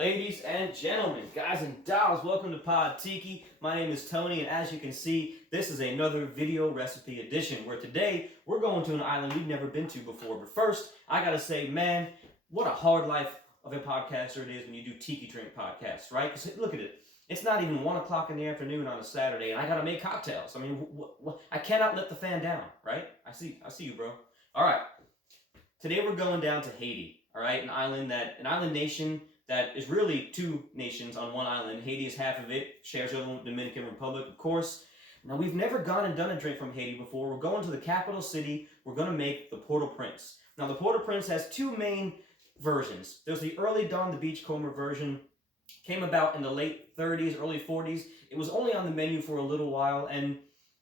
Ladies and gentlemen, guys and dolls, welcome to Pod Tiki. My name is Tony, and as you can see, this is another video recipe edition where today we're going to an island we've never been to before. But first, I gotta say, man, what a hard life of a podcaster it is when you do tiki drink podcasts, right? Because look at it. It's not even 1 o'clock in the afternoon on a Saturday, and I gotta make cocktails. I mean, I cannot let the fan down, right? I see you, bro. All right. Today we're going down to Haiti, all right? An island nation that is really two nations on one island. Haiti is half of it, shares over with the Dominican Republic, of course. Now, we've never gone and done a drink from Haiti before. We're going to the capital city. We're going to make the Port-au-Prince. Now, the Port-au-Prince has two main versions. There's the early Don the Beachcomber version. Came about in the late 30s, early 40s. It was only on the menu for a little while, and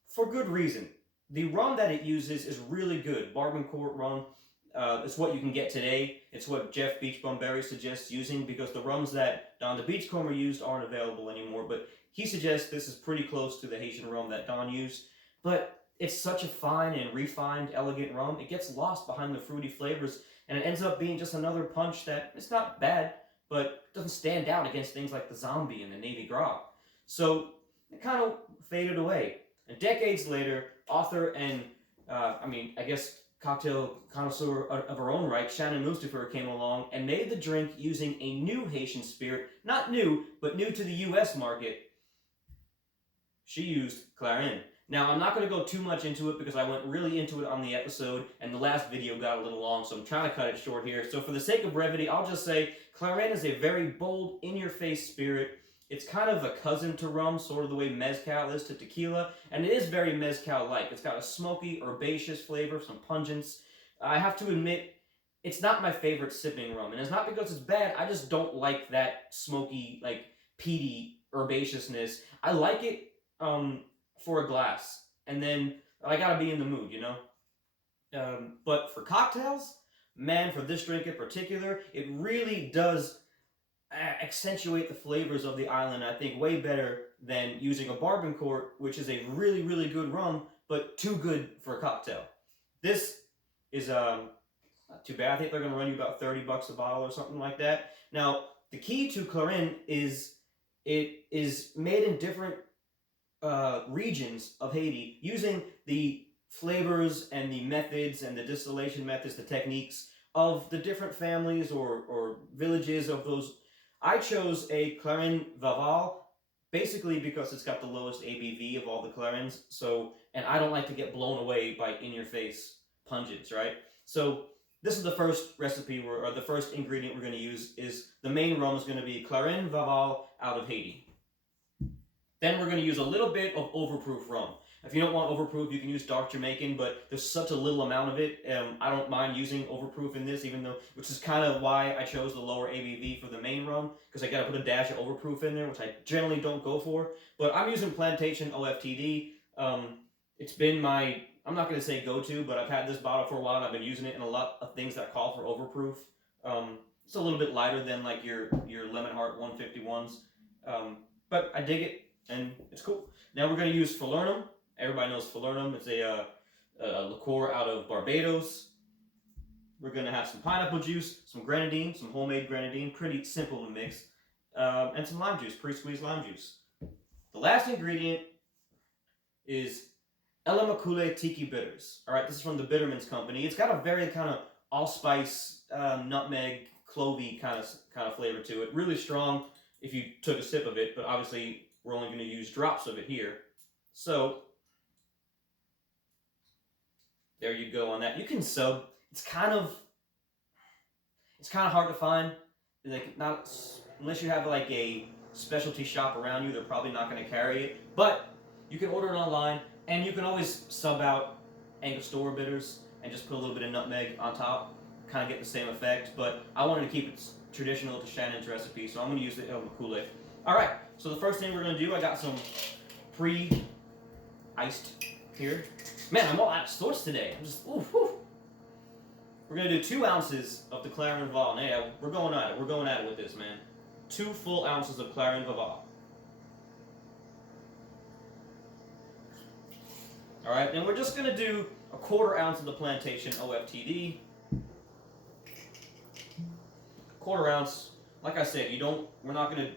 for good reason. The rum that it uses is really good. Barbancourt rum. It's what you can get today. It's what Jeff Beachbumberry suggests using because the rums that Don the Beachcomber used aren't available anymore. But he suggests this is pretty close to the Haitian rum that Don used. But it's such a fine and refined, elegant rum. It gets lost behind the fruity flavors, and it ends up being just another punch that it's not bad, but doesn't stand out against things like the Zombie and the Navy Grog. So it kind of faded away. And decades later, author and, I guess, cocktail connoisseur of her own right, Shannon Mustafa came along and made the drink using a new Haitian spirit. Not new, but new to the U.S. market. She used Clairin. Now, I'm not going to go too much into it because I went really into it on the episode, and the last video got a little long, so I'm trying to cut it short here. So for the sake of brevity, I'll just say Clairin is a very bold, in-your-face spirit. It's kind of a cousin to rum, sort of the way mezcal is to tequila, and it is very mezcal-like. It's got a smoky, herbaceous flavor, some pungence. I have to admit, it's not my favorite sipping rum, and it's not because it's bad. I just don't like that smoky, like, peaty herbaceousness. I like it for a glass, and then I gotta be in the mood, you know? But for cocktails, man, for this drink in particular, it really does accentuate the flavors of the island, I think, way better than using a Barbancourt, which is a really, really good rum, but too good for a cocktail. This is not too bad. I think they're going to run you about $30 a bottle or something like that. Now, the key to Clairin is it is made in different regions of Haiti using the flavors and the methods and the distillation methods, the techniques of the different families or villages of those. I chose a Clairin Vaval basically because it's got the lowest ABV of all the Clairins. So, and I don't like to get blown away by in-your-face pungence, right? So this is the first recipe, or the first ingredient we're going to use is the main rum is going to be Clairin Vaval out of Haiti. Then we're going to use a little bit of overproof rum. If you don't want overproof, you can use dark Jamaican, but there's such a little amount of it. I don't mind using overproof in this, which is kind of why I chose the lower ABV for the main rum, because I got to put a dash of overproof in there, which I generally don't go for. But I'm using Plantation OFTD. It's been my, I'm not going to say go-to, but I've had this bottle for a while, and I've been using it in a lot of things that call for overproof. It's a little bit lighter than like your Lemon Heart 151s, but I dig it, and it's cool. Now we're going to use Falernum. Everybody knows Falernum. It's a liqueur out of Barbados. We're going to have some pineapple juice, some grenadine, some homemade grenadine, pretty simple to mix, and some lime juice, pre-squeezed lime juice. The last ingredient is Elimakule Tiki Bitters. All right, this is from the Bitterman's Company. It's got a very kind of allspice, nutmeg, clovey kind of flavor to it. Really strong if you took a sip of it, but obviously we're only going to use drops of it here. So there you go on that. You can sub. It's kind of hard to find. Like, not unless you have like a specialty shop around you, they're probably not going to carry it. But you can order it online, and you can always sub out Angostura bitters and just put a little bit of nutmeg on top. Kind of get the same effect. But I wanted to keep it traditional to Shannon's recipe, so I'm going to use the Elimakule. All right. So the first thing we're going to do, I got some pre-iced here. Man, I'm all out of sorts today. I'm just, oof, oof. We're going to do 2 ounces of the Clairin Vaval. And hey, we're going at it. We're going at it with this, man. 2 full ounces of Clairin Vaval. All right, and we're just going to do a 1/4 ounce of the Plantation OFTD. 1/4 ounce like I said, we're not going to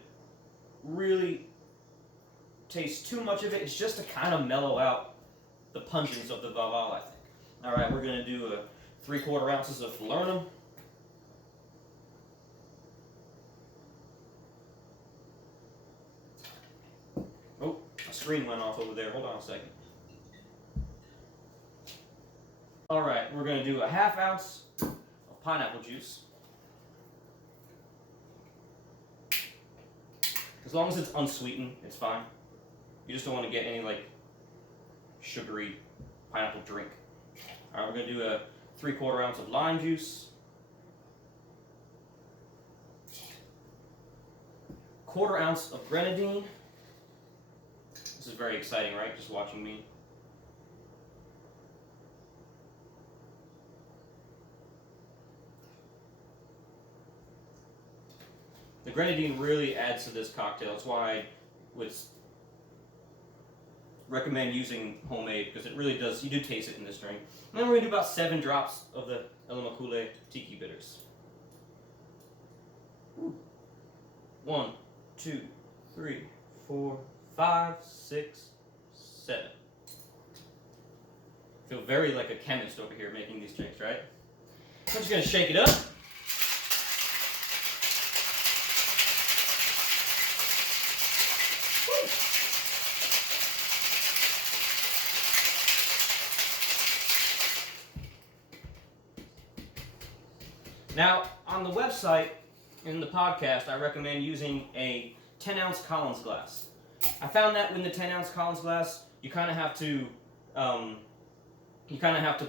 really taste too much of it. It's just to kind of mellow out the pungence of the Vaval, I think. All right, we're going to do 3/4 ounces of falernum. Oh, my screen went off over there. Hold on a second. All right, we're going to do a 1/2 ounce of pineapple juice. As long as it's unsweetened, it's fine. You just don't want to get any like sugary pineapple drink. All right, we're going to do a 3/4 ounce of lime juice. 1/4 ounce of grenadine. This is very exciting, right? Just watching me. The grenadine really adds to this cocktail. That's why I would recommend using homemade, because it really does, you do taste it in this drink. And then we're going to do about 7 drops of the Elimakule Tiki bitters. 1, 2, 3, 4, 5, 6, 7. Feel very like a chemist over here making these drinks, right? I'm just going to shake it up. Now, on the website, in the podcast, I recommend using a 10-ounce Collins glass. I found that with the 10-ounce Collins glass, you kind of have to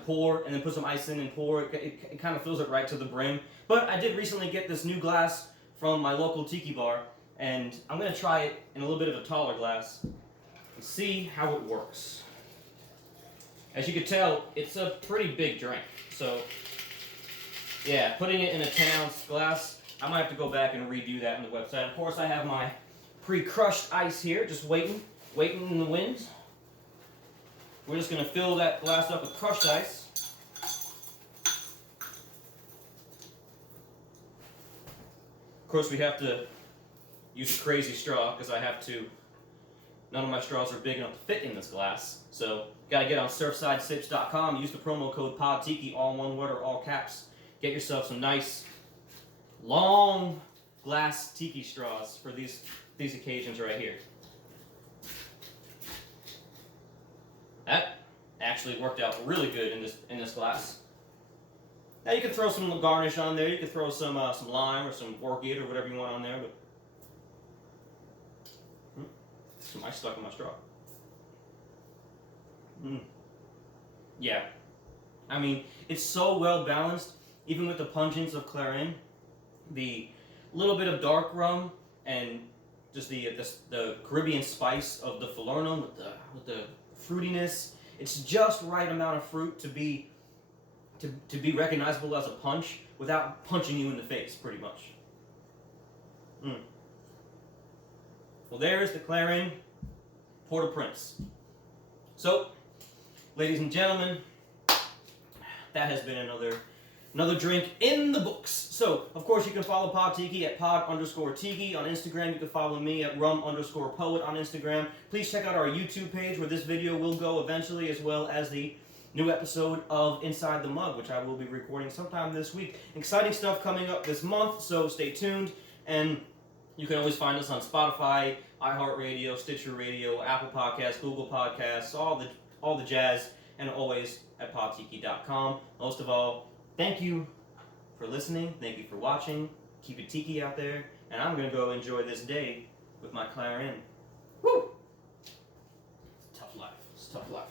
pour and then put some ice in and pour. It kind of fills it right to the brim. But I did recently get this new glass from my local tiki bar, and I'm going to try it in a little bit of a taller glass and see how it works. As you can tell, it's a pretty big drink, so yeah, putting it in a 10-ounce glass, I might have to go back and redo that on the website. Of course, I have my pre-crushed ice here, just waiting in the wind. We're just going to fill that glass up with crushed ice. Of course, we have to use a crazy straw, because none of my straws are big enough to fit in this glass. So, gotta get on surfsidesips.com, use the promo code PODTIKI, all one word or all caps. Get yourself some nice, long glass tiki straws for these occasions right here. That actually worked out really good in this glass. Now you can throw some garnish on there. You can throw some lime or some orchid or whatever you want on there. But some ice stuck in my straw. Yeah, I mean, it's so well balanced. Even with the pungence of Clairin, the little bit of dark rum, and just the Caribbean spice of the falernum with the fruitiness, it's just right amount of fruit to be recognizable as a punch without punching you in the face, pretty much. Well, there's the Clairin Port-au-Prince. So, ladies and gentlemen, that has been another drink in the books. So, of course, you can follow Pod Tiki at pod_tiki on Instagram. You can follow me at rum_poet on Instagram. Please check out our YouTube page, where this video will go eventually, as well as the new episode of Inside the Mug, which I will be recording sometime this week. Exciting stuff coming up this month, so stay tuned. And you can always find us on Spotify, iHeartRadio, Stitcher Radio, Apple Podcasts, Google Podcasts, all the jazz, and always at podtiki.com. Most of all, thank you for listening. Thank you for watching. Keep it tiki out there. And I'm going to go enjoy this day with my Clairin. Woo! It's a tough life. It's a tough life.